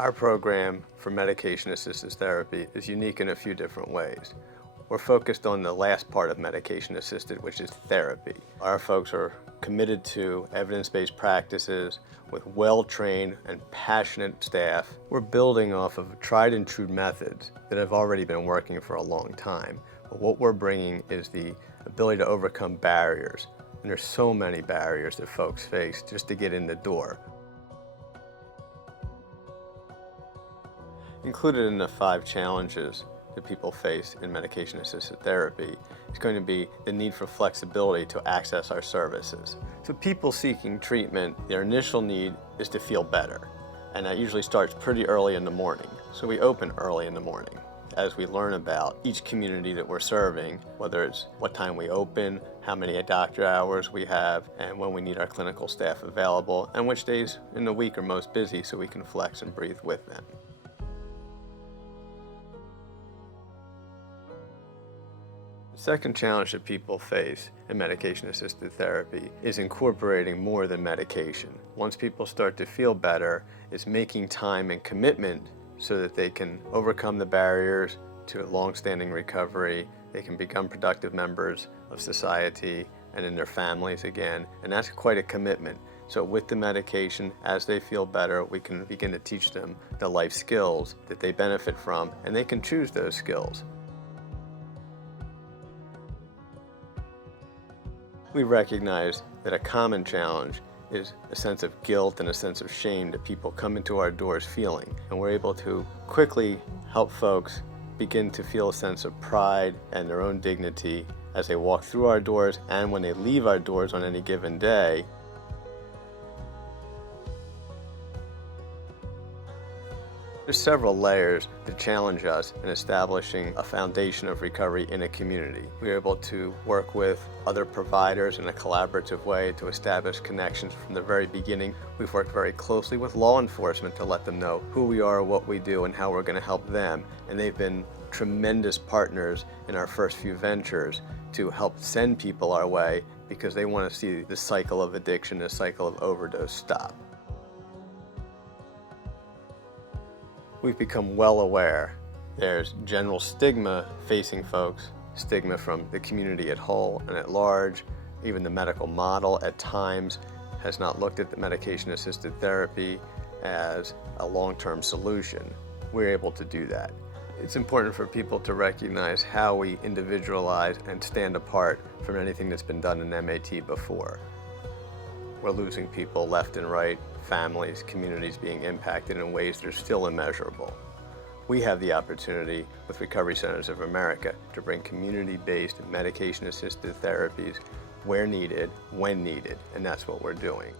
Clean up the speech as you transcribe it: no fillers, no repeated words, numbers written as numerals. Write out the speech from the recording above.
Our program for medication-assisted therapy is unique in a few different ways. We're focused on the last part of medication-assisted, which is therapy. Our folks are committed to evidence-based practices with well-trained and passionate staff. We're building off of tried and true methods that have already been working for a long time. But what we're bringing is the ability to overcome barriers. And there's so many barriers that folks face just to get in the door. Included in the 5 challenges that people face in medication-assisted therapy is going to be the need for flexibility to access our services. So people seeking treatment, their initial need is to feel better, and that usually starts pretty early in the morning. So we open early in the morning as we learn about each community that we're serving, whether it's what time we open, how many doctor hours we have, and when we need our clinical staff available, and which days in the week are most busy so we can flex and breathe with them. The second challenge that people face in medication-assisted therapy is incorporating more than medication. Once people start to feel better, it's making time and commitment so that they can overcome the barriers to long-standing recovery, they can become productive members of society and in their families again, and that's quite a commitment. So with the medication, as they feel better, we can begin to teach them the life skills that they benefit from, and they can choose those skills. We recognize that a common challenge is a sense of guilt and a sense of shame that people come into our doors feeling, and we're able to quickly help folks begin to feel a sense of pride and their own dignity as they walk through our doors and when they leave our doors on any given day. There's several layers that challenge us in establishing a foundation of recovery in a community. We're able to work with other providers in a collaborative way to establish connections from the very beginning. We've worked very closely with law enforcement to let them know who we are, what we do, and how we're going to help them. And they've been tremendous partners in our first few ventures to help send people our way because they want to see the cycle of addiction, the cycle of overdose stop. We've become well aware there's general stigma facing folks, stigma from the community at whole and at large. Even the medical model at times has not looked at the medication-assisted therapy as a long-term solution. We're able to do that. It's important for people to recognize how we individualize and stand apart from anything that's been done in MAT before. We're losing people left and right, families, communities being impacted in ways that are still immeasurable. We have the opportunity with Recovery Centers of America to bring community-based medication-assisted therapies where needed, when needed, and that's what we're doing.